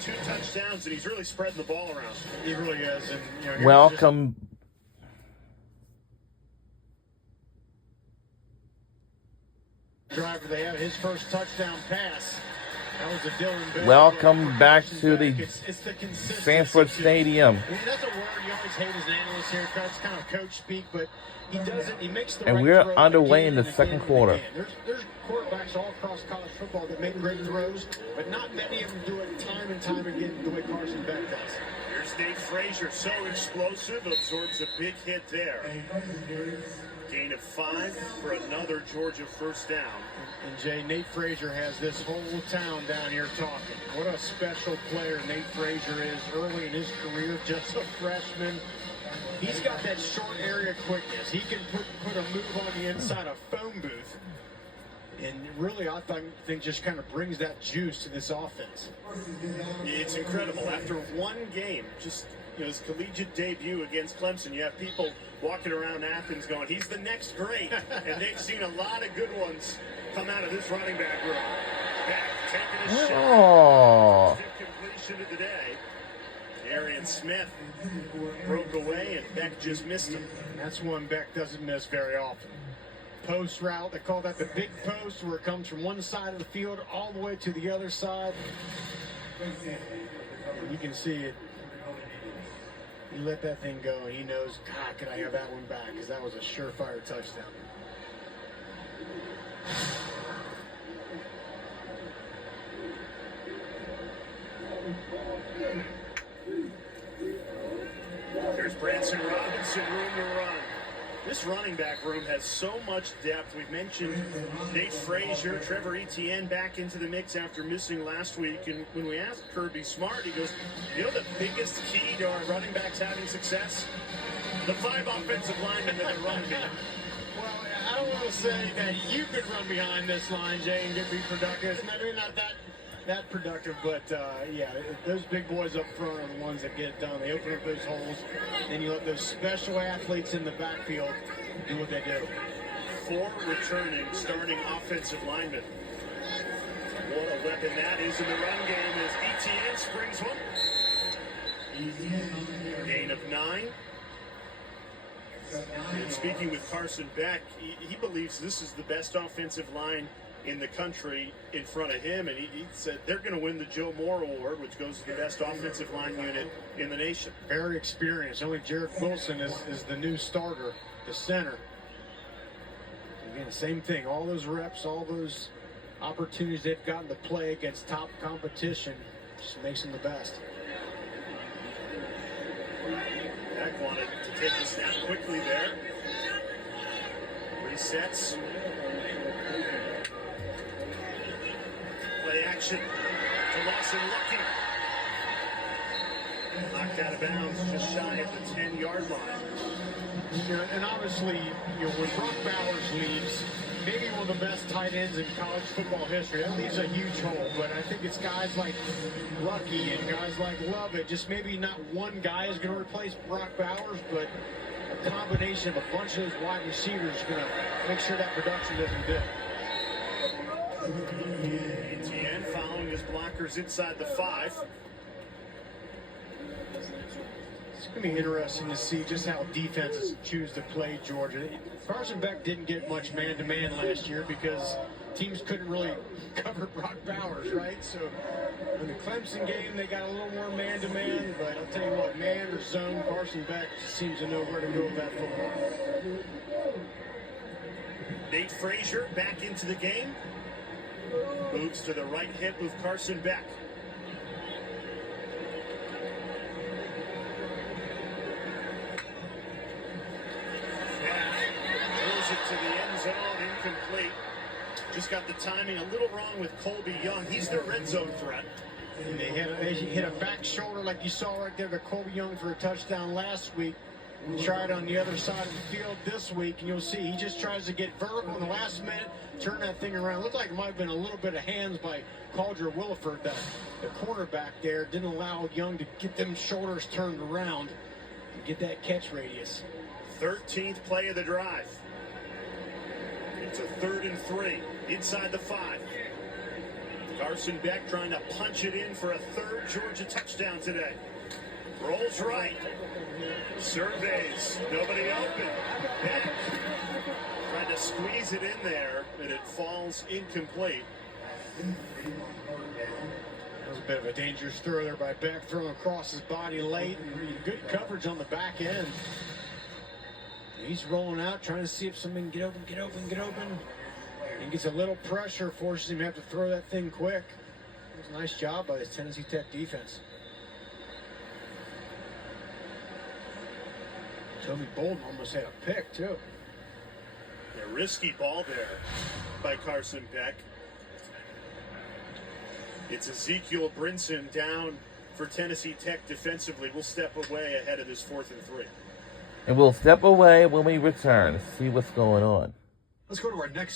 2 touchdowns, and he's really spreading the ball around. He really is. And welcome. Driver, they have his first touchdown pass. That was a Dylan Bell. Welcome back to the it's the Sanford Stadium. I mean, that's a word you always hate as an analyst here. It's kind of coach speak, but he does it. He makes the And right we're throw underway again in the and second again and quarter. again. There's quarterbacks all across college football that make great throws, but not many of them do it time and time again the way Carson Beck does. Here's Nate Frazier, so explosive, absorbs a big hit there. Gain of 5 for another Georgia first down. And Jay, Nate Frazier has this whole town down here talking. What a special player Nate Frazier is early in his career, just a freshman. He's got that short area quickness. He can put a move on the inside of a phone booth. And really, I think just kind of brings that juice to this offense. It's incredible. After one game, just his collegiate debut against Clemson, you have people walking around Athens going, he's the next great. And they've seen a lot of good ones come out of this running back room. Beck taking a shot. Completion of the day. Arian Smith broke away, and Beck just missed him. That's one Beck doesn't miss very often. Post route, they call that the big post, where it comes from one side of the field all the way to the other side. And you can see it. He let that thing go, and he knows, God, could I have that one back? Because that was a surefire touchdown. There's Branson Robinson, room to run. This running back room has so much depth. We've mentioned Nate Frazier, Trevor Etienne back into the mix after missing last week. And when we asked Kirby Smart, he goes, the biggest key to our running backs having success? The 5 offensive linemen that are running behind. Well, I don't want to say that you could run behind this line, Jay, and be productive. Maybe not that productive, but yeah, those big boys up front are the ones that get it done. They open up those holes, then you let those special athletes in the backfield do what they do. 4 returning starting offensive linemen. What a weapon that is in the run game as Etienne springs one. Gain of 9. And speaking with Carson Beck, he believes this is the best offensive line in the country in front of him, and he said they're going to win the Joe Moore Award, which goes to the best offensive line unit in the nation. Very experienced. Only Jared Wilson is the new starter, the center. Again, same thing. All those reps, all those opportunities they've gotten to play against top competition just makes them the best. Beck wanted to take the snap quickly there. Resets. Play action to Lawson Lucky. Knocked out of bounds just shy of the 10-yard line. And obviously, when Brock Bowers leaves, maybe one of the best tight ends in college football history, that leaves a huge hole. But I think it's guys like Lucky and guys like Lovett. Just maybe not one guy is going to replace Brock Bowers, but a combination of a bunch of those wide receivers is going to make sure that production doesn't dip. Etienne following his blockers inside the 5. It's going to be interesting to see just how defenses choose to play Georgia. Carson Beck didn't get much man-to-man last year because teams couldn't really cover Brock Bowers, right? So in the Clemson game, they got a little more man-to-man, but I'll tell you what, man or zone, Carson Beck seems to know where to go with that football. Nate Frazier back into the game. Moves to the right hip of Carson Beck. Throws it to the end zone, incomplete. Just got the timing a little wrong with Colby Young. He's their red zone threat. And they hit a back shoulder like you saw right there to Colby Young for a touchdown last week. Tried on the other side of the field this week, and you'll see he just tries to get vertical in the last minute, turn that thing around. Looked like it might have been a little bit of hands by Calder Williford, the cornerback there. Didn't allow Young to get them shoulders turned around and get that catch radius. 13th play of the drive. It's a 3rd and 3 inside the 5. Carson Beck trying to punch it in for a third Georgia touchdown today. Rolls right. Surveys. Nobody open. Beck trying to squeeze it in there, and it falls incomplete. That was a bit of a dangerous throw there by Beck, throwing across his body late. Good coverage on the back end. He's rolling out, trying to see if somebody can get open. He gets a little pressure, forces him to have to throw that thing quick. It was a nice job by this Tennessee Tech defense. Toby Bolden almost had a pick, too. A risky ball there by Carson Beck. It's Ezekiel Brinson down for Tennessee Tech defensively. We'll step away ahead of this 4th and 3. And we'll step away when we return to see what's going on. Let's go to our next